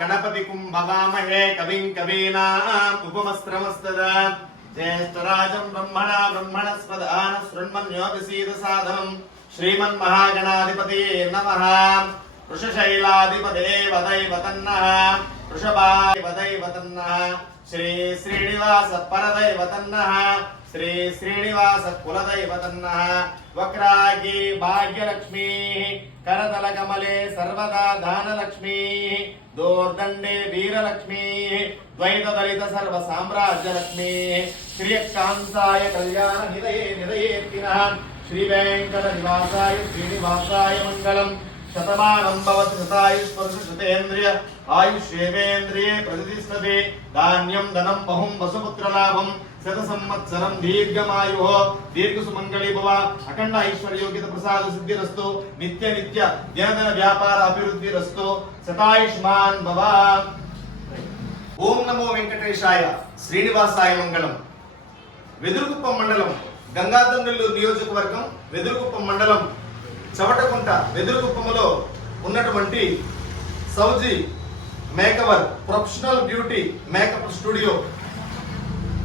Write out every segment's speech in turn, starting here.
गणपति कुंभवामहे कविं कवीनाम् उपमस्त्रमस्तदा ज्येष्ठराजं ब्रह्मणा ब्रह्मणस्पदान शृण्वन्योऽभिसीदसादनं श्रीमन्महागणाधिपतये नमः। वृषशैलाधिपते वदैवतन्नः वृषभाय वदैवतन्नः श्री श्रीनिवास परदैवतन्नः श्री श्रीनिवास कुलदैवतन्नः वक्रागी भाग्यलक्ष्मी करतल कमले सर्वदा दानलक्ष्मी दोर्दंडे वीरलक्ष्मी द्वैत दलित सर्व साम्राज्य लक्ष्मी श्रीयकांताय कल्याण निधये निधयेत्तिनः श्री वेंकट निवासाय श्रीनिवासाय मंगलम शतमानं भवति शतायुष्वर्ष शतेन्द्रिय आयुष्येवेन्द्रिये प्रतिष्ठते धान्यं धनं बहुं वसुपुत्रलाभं शतसंवत्सरं दीर्घमायुः दीर्घसुमंगली भव अखंड ऐश्वर्योगित प्रसाद सिद्धिरस्तु नित्य नित्य जनधन व्यापार अभिवृद्धिरस्तु शतायुष्मान भव। ओम नमो वेंकटेशाय श्रीनिवासाय मंगलम। వెదురుగుప్పం మండలం గంగాధర్నెల్లూరు నియోజకవర్గం వెదురుగుప్పం మండలం చవటకుంట వెదురుగుప్పంలో ఉన్నటువంటి Souji makeover professional beauty makeup studio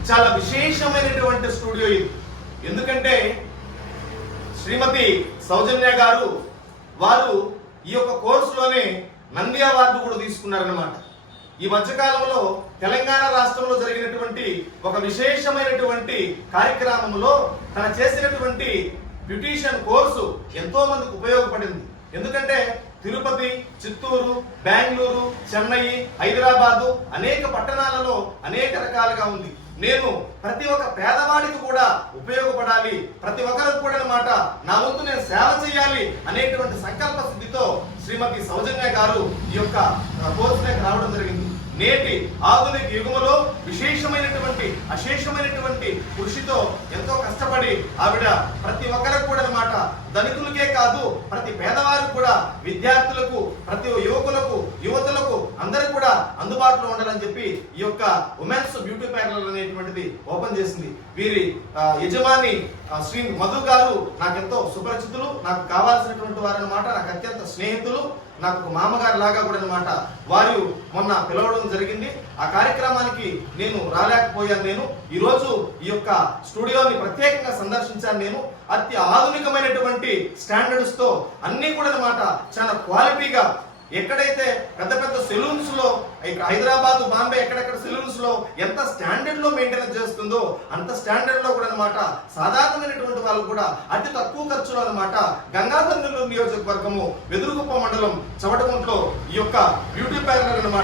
చాలా విశేషమైనటువంటి స్టూడియో ఇది. ఎందుకంటే శ్రీమతి సౌజన్య గారు వారు ఈ యొక్క కోర్సులోనే నంది అవార్డు కూడా తీసుకున్నారన్నమాట. ఈ మధ్యకాలంలో తెలంగాణ రాష్ట్రంలో జరిగినటువంటి ఒక విశేషమైనటువంటి కార్యక్రమంలో తన చేసినటువంటి బ్యూటీషియన్ కోర్సు ఎంతో మందికి ఉపయోగపడింది. ఎందుకంటే తిరుపతి, చిత్తూరు, బెంగళూరు, చెన్నై, హైదరాబాదు అనేక పట్టణాలలో అనేక రకాలుగా ఉంది. నేను ప్రతి ఒక్క పేదవాడికి కూడా ఉపయోగపడాలి, ప్రతి ఒక్కరికి కూడా అన్నమాట నా వంతు నేను సేవ చేయాలి అనేటువంటి సంకల్ప సిద్ధితో శ్రీమతి సౌజన్య గారు ఈ యొక్క కోర్సులోకి రావడం జరిగింది. నేటి ఆధునిక యుగంలో విశేషమైనటువంటి అశేషమైనటువంటి కృషితో ఎంతో కష్టపడి ఆవిడ ప్రతి ఒక్కరికి కూడా అన్నమాట ధనికులకే కాదు ప్రతి పేదవారికి కూడా విద్యార్థులకు ప్రతి యువకులకు యువతులకు అందరికి కూడా అందుబాటులో ఉండాలని చెప్పి ఈ యొక్క ఉమెన్స్ బ్యూటీ పార్లర్ అనేటువంటిది ఓపెన్ చేసింది. వీరి యజమాని శ్రీ మధు గారు నాకెంతో సుపరిచితులు, నాకు కావాల్సినటువంటి వారు అన్నమాట, నాకు అత్యంత స్నేహితులు, నాకు మామగారు లాగా కూడా అన్నమాట. వారు మొన్న పిలవడం జరిగింది. ఆ కార్యక్రమానికి నేను రాలేకపోయాను. నేను ఈ రోజు ఈ యొక్క స్టూడియోని ప్రత్యేకంగా సందర్శించాను. నేను అతి ఆధునికమైనటువంటి స్టాండర్డ్స్ తో అన్ని కూడా అన్నమాట చాలా క్వాలిటీగా ఎక్కడైతే పెద్ద పెద్ద సెలూన్స్ లో హైదరాబాద్, బాంబే ఎక్కడెక్కడ సెలూన్స్ లో ఎంత స్టాండర్డ్ లో మెయింటెనెన్స్ చేస్తుందో అంత స్టాండర్డ్ లో కూడా అన్నమాట సాధారణమైనటువంటి వాళ్ళు కూడా అతి తక్కువ ఖర్చులో అన్నమాట గంగాధర్నెల్లూరు నియోజకవర్గము వెదురుగుప్ప మండలం చవటకుంటలో ఈ యొక్క బ్యూటీ పార్లర్ అన్నమాట